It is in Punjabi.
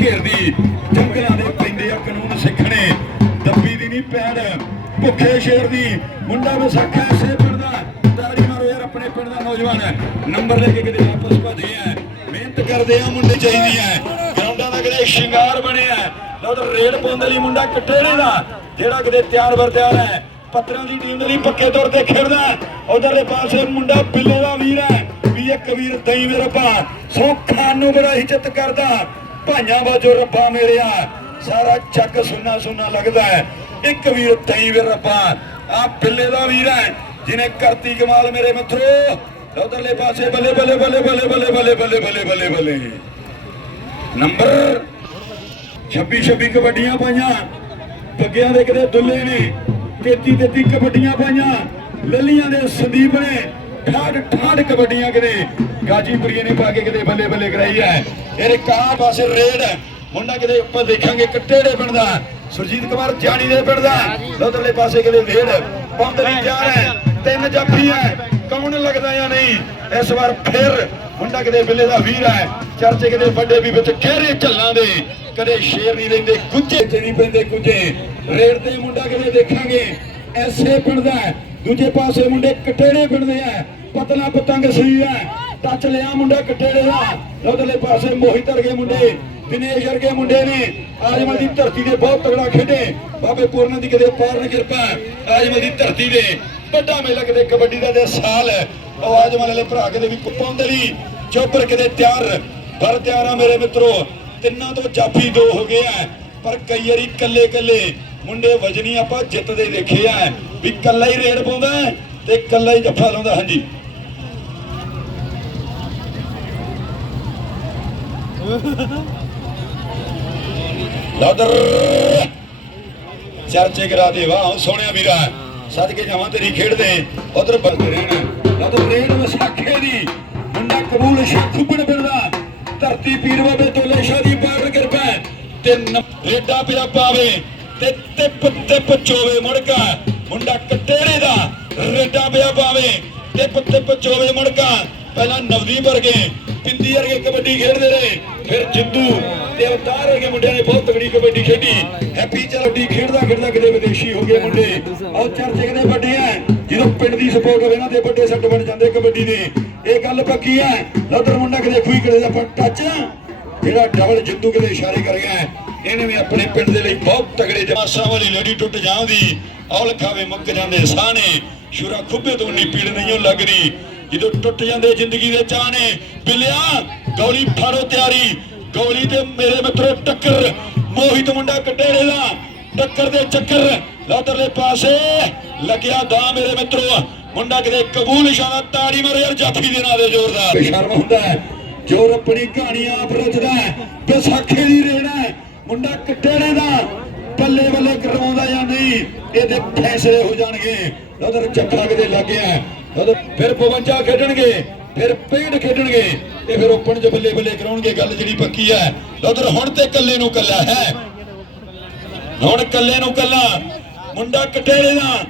ਘੇਰਦੀ। ਜੰਗਲਾਂ ਦੇ ਪੈਂਦੇ ਆ ਕਾਨੂੰਨ ਸਿੱਖਣੇ। ਦੱਬੀ ਦੀ ਨਹੀਂ ਪੈੜ, ਭੁੱਖੇ ਸ਼ੇਰ ਦੀ ਮੁੰਡਾ ਵਿਸਾਖਾ ਸੇ ਪਿੰਡ ਦਾ। ਤਾੜੀ ਮਾਰੋ ਯਾਰ, ਆਪਣੇ ਪਿੰਡ ਦਾ ਨੌਜਵਾਨ। ਹੈ ਨੰਬਰ ਲੈ ਕੇ ਕਿਤੇ ਵਾਪਸ ਭੱਜੇ ਆ। ਮਿਹਨਤ ਕਰਦੇ ਆ, ਮੁੰਡੇ ਚਾਹੀਦੀ ਹੈ ਗਰਾਊਂਡਾਂ ਦਾ ਕਿਤੇ ਸ਼ਿੰਗਾਰ ਬਣਿਆ। ਲਓ ਤਾਂ ਰੇਡ ਪਾਉਂਦੇ ਲਈ ਮੁੰਡਾ ਕਟੇਰੇ ਦਾ। ਜਿਹੜਾ ਕਿਤੇ ਤਿਆਰ ਬਰ ਤਿਆਰ ਹੈ ਪੱਤਰਾਂ ਦੀ ਟੀਮ ਦੇ ਲਈ ਪੱਕੇ ਤੌਰ ਤੇ ਖੇਡਦਾ। ਉਧਰਲੇ ਪਾਸੇ ਮੁੰਡਾ ਬਿੱਲੇ ਦਾ ਵੀਰ ਹੈ। ਵੀ ਇਹ ਕਬੀਰ ਦਈ ਮੇਰੇ ਭਾ ਸੋ ਖਾਨ ਨੂੰ ਬੜਾ ਇੱਜ਼ਤ ਕਰਦਾ। ਭਾਈਆਂ ਬਾਜੋ ਰੱਬਾ ਮੇਰਿਆ, ਸਾਰਾ ਚੱਕ ਸੁੰਨਾ ਸੁੰਨਾ ਲੱਗਦਾ ਹੈ। ਇੱਕ ਵੀਰ ਦਈ ਮੇਰੇ ਰੱਬਾ ਆ ਬਿੱਲੇ ਦਾ ਵੀਰ ਹੈ, ਜਿਹਨੇ ਕਰਤੀ ਕਮਾਲ ਮੇਰੇ ਮਿੱਤਰੋ। ਉਧਰਲੇ ਪਾਸੇ, ਬੱਲੇ ਬੱਲੇ ਬੱਲੇ ਬੱਲੇ ਬੱਲੇ ਬੱਲੇ ਬੱਲੇ ਬੱਲੇ ਬੱਲੇ ਬੱਲੇ। ਨੰਬਰ 26 26 ਕਬੱਡੀਆਂ ਪਾਈਆਂ। ਪੱਗਿਆਂ ਦੇ ਕਿਤੇ ਦੁੱਲੇ ਨੇ 33 33 ਕਬੱਡੀਆਂ ਪਾਈਆਂ। ਲੱਲੀਆਂ ਦੇ ਸੰਦੀਪ ਨੇ ਠਾੜ ਠਾੜ ਕਬੱਡੀਆਂ ਕਿਤੇ ਗਾਜੀਪੁਰੀਏ ਨੇ ਪਾ ਕੇ ਕਿਤੇ ਬੱਲੇ ਬੱਲੇ ਕਰਾਈ ਹੈ। ਇਹਦੇ ਕਾਂ ਪਾਸੇ ਰੇਡ ਮੁੰਡਾ ਕਿਤੇ ਉੱਪਰ ਦੇਖਾਂਗੇ ਕੱਟੇੜੇ ਪਿੰਡ ਦਾ। ਸੁਰਜੀਤ ਕੁਮਾਰ ਜਾਣੀ ਦੇ ਪਿੰਡ ਦਾ। ਉਧਰਲੇ ਪਾਸੇ ਕਿਤੇ ਰੇਡ ਪੰਦਰੀ ਜਾ ਹੈ। ਤਿੰਨ ਜਾਫੀ ਹੈ। ਕੌਣ ਲੱਗਦਾ ਜਾਂ ਨਹੀਂ? ਇਸ ਵਾਰ ਫਿਰ ਮੁੰਡਾ ਕਿਤੇ ਬਿੱਲੇ ਦਾ ਵੀਰ ਹੈ। ਚਰਚੇ ਕਿਤੇ ਵੱਡੇ ਵੀ ਵਿੱਚ ਖੇਰੇ ਝੱਲਾਂ ਦੇ। ਕਦੇ ਸ਼ੇਰ ਨਹੀਂ ਲੈਂਦੇ, ਕੁੱਜੇ ਤੇ ਨਹੀਂ ਪੈਂਦੇ ਕੁੱਜੇ। ਰੇਡ ਤੇ ਮੁੰਡਾ ਕਿਤੇ ਦੇਖਾਂਗੇ। ਐਸੇ ਪਿੰਡ ਦਾ ਦੂਜੇ ਪਾਸੇ ਮੁੰਡੇ ਕਟੇੜੇ ਪਿੰਡ ਦੇ ਆ ਪਤਲਾ ਪਤੰਗ ਸਹੀ ਹੈ। ਟੱਚ ਲਿਆ ਮੁੰਡਾ ਕਟੇੜੇ ਦਾ ਉਧਰਲੇ ਪਾਸੇ ਮੋਹਿਤ ਵਰਗੇ ਮੁੰਡੇ, ਦਿਨੇਸ਼ ਵਰਗੇ ਮੁੰਡੇ ਨੇ। ਆਜਮਲ ਦੀ ਧਰਤੀ ਦੇ ਬਹੁਤ ਤਗੜਾ ਖੇਡੇ। ਬਾਬੇ ਪੂਰਨ ਦੀ ਕਿਤੇ ਪਾਰਨ ਕਿਰਪਾ ਆਜਮਲ ਦੀ ਧਰਤੀ ਦੇ ਵੱਡਾ ਮੇਲਾ ਕਿਤੇ ਕਬੱਡੀ ਦਾ ਦੇ ਸਾਲ ਹੈ। ਉਹ ਆਜਮਲ ਵਾਲੇ ਭਰਾ ਕਿਤੇ ਵੀ ਕੁਪੌਂਦਲੀ ਚੋਪਰ ਕਿਤੇ ਤਿਆਰ ਪਰ ਤਿਆਰ ਆ ਮੇਰੇ ਮਿੱਤਰੋ। ਤਿੰਨਾਂ ਤੋਂ ਜਾਫੀ ਦੋ ਹੋ ਗਏ ਆ। ਪਰ ਕਈ ਵਾਰੀ ਕੱਲੇ ਕੱਲੇ ਮੁੰਡੇ ਵਜਨੀ ਆਪਾਂ ਜਿੱਤਦੇ ਦੇਖੇ ਆ। ਵੀ ਕੱਲਾ ਹੀ ਰੇਡ ਪਾਉਂਦਾ ਤੇ ਕੱਲਾ ਹੀ ਜੱਫਾ ਲਾਉਂਦਾ, ਹਾਂਜੀ। ਲਾਦਰ ਚਰਚੇ ਕਰਾ ਦੇ, ਵਾਹ ਸੋਹਣਿਆ ਵੀਰਾ। ਸਦਕੇ ਜਾਵਾਂ ਤੇਰੀ ਖੇਡਦੇ ਉਧਰ ਬੰਦੇ ਰਹਿਣਾ। ਲਾਦਰ ਰੇਡ ਵਿਸਾਖੇ ਦੀ ਮੁੰਡਾ ਕਬੂਲ ਸ਼ਖੂਬਣ ਫਿਰਦਾ। ਧਰਤੀ ਪੀਰ ਬਾਬੇ ਤੋਲੇ ਸ਼ਾਹ ਦੀ ਬਾਰ ਕਿਰਪਾ ਤੇ ਰੇਡਾ ਪਿਆ ਪਾਵੇ ਤੇ ਟਿਪ ਟਿਪ ਚੋਵੇ ਮੁੜਕਾ। ਮੁੰਡਾ ਕਟੇਰੇ ਦਾ ਰੇਡਾ ਪਿਆ ਪਾਵੇ। ਟਿਪ ਟਿਪ ਚੋਵੇ ਮੁੜਕਾ। ਪਹਿਲਾਂ ਨਵਦੀਪ ਵਰਗੇ, ਪਿੰਦੀ ਵਰਗੇ ਕਬੱਡੀ ਖੇਡਦੇ ਰਹੇ, ਫਿਰ ਜਿੱਦੂ ਤੇ ਅਵਤਾਰ ਵਰਗੇ ਮੁੰਡਿਆਂ ਨੇ ਬਹੁਤ ਤਗੜੀ ਕਬੱਡੀ ਖੇਡੀ। ਹੈਪੀ ਚਲੱਡੀ ਖੇਡਦਾ ਖੇਡਦਾ ਕਿਤੇ ਵਿਦੇਸ਼ੀ ਹੋ ਗਏ ਮੁੰਡੇ। ਉਹ ਚਰਚੇ ਕਿਤੇ ਵੱਡੇ ਆ, ਜਦੋਂ ਪਿੰਡ ਦੀ ਸਪੋਰਟ ਹੋਵੇ ਨਾ ਤੇ ਵੱਡੇ ਸੱਟ ਬਣ ਜਾਂਦੇ ਕਬੱਡੀ ਦੇ। ਇਹ ਗੱਲ ਪੱਕੀ ਹੈ ਲਦਰ ਮੁੰਡਾ ਕਿਤੇ ਖੂਈ ਕਿਤੇ ਦਾ ਟੱਚ ਜਿਹੜਾ ਡਬਲ ਜਿੱਦੂ ਕਿਤੇ ਇਸ਼ਾਰੇ ਕਰ ਗਿਆ ਇਹਨੇ ਵੀ ਆਪਣੇ ਪਿੰਡ ਦੇ ਲਈ ਬਹੁਤ ਤਗੜੇ ਜਮਾਸਾਂ ਵਾਲੀ ਲੜੀ ਟੁੱਟ ਜਾਂਦੀ ਔਲ ਮੁੱਕ ਜਾਂਦੇ ਸਾਹਣੇ ਸ਼ੁਰਾ ਖੁੱਬੇ ਤੋਂ ਨੀ ਪੀੜ ਨਹੀਂ ਲੱਗਦੀ। ਜਦੋਂ ਟੁੱਟ ਜਾਂਦੇ ਜ਼ਿੰਦਗੀ ਦੇ ਚਾਹਣੇ ਬਿਲਿਆ, ਗੋਲੀ ਫਾੜੋ ਤਿਆਰੀ। ਗੋਲੀ ਤੇ ਮੇਰੇ ਮਿੱਤਰੋ ਟੱਕਰ, ਮੋਹਿਤ ਮੁੰਡਾ ਕਟੇੜੇ ਦਾ, ਟੱਕਰ ਦੇ ਚੱਕਰ। ਲਾਦਰਲੇ ਪਾਸੇ ਲੱਗਿਆ ਦਾ ਮੇਰੇ ਮਿੱਤਰੋ। ਮੁੰਡਾ ਕਿਤੇ ਕਬੂਲ ਇਸ਼ਾਰਾ ਤਾੜੀ ਮਾਰੋ ਯਾਰ ਜਾਫੀ ਦੇ ਨਾਂ ਜ਼ੋਰਦਾਰ। ਸ਼ਰਮ ਹੁੰਦਾ ਹੈ। ਜੋ ਆਪਣੀ ਕਹਾਣੀ ਆਪ ਰਚਦਾ ਹੈ। ਵਿਸਾਖੇ ਦੀ ਰੇੜਾ ਹੈ। ਮੁੰਡਾ ਕਟੇੜੇ ਦਾ ਬੱਲੇ ਬੱਲੇ ਕਰਵਾਉਂਦਾ ਜਾਂ ਨਹੀਂ, ਇਹਦੇ ਫੈਸਲੇ ਹੋ ਜਾਣਗੇ। ਉਧਰ ਜੱਫਾ ਕਿਤੇ ਲੱਗਿਆ ਫਿਰ 52 ਖੇਡਣਗੇ, ਫਿਰ ਪੇਂਡ ਖੇਡਣਗੇ ਤੇ ਫਿਰ ਓਪਨ 'ਚ ਬੱਲੇ ਬੱਲੇ ਕਰਾਉਣਗੇ। ਗੱਲ ਜਿਹੜੀ ਪੱਕੀ ਹੈ ਉਧਰ ਹੁਣ ਤੇ ਕੱਲੇ ਨੂੰ ਕੱਲਾ ਹੈ। ਹੁਣ ਕੱਲੇ ਨੂੰ ਕੱਲਾ ਮੁੰਡਾ ਕਟੇਰੇ ਦਾ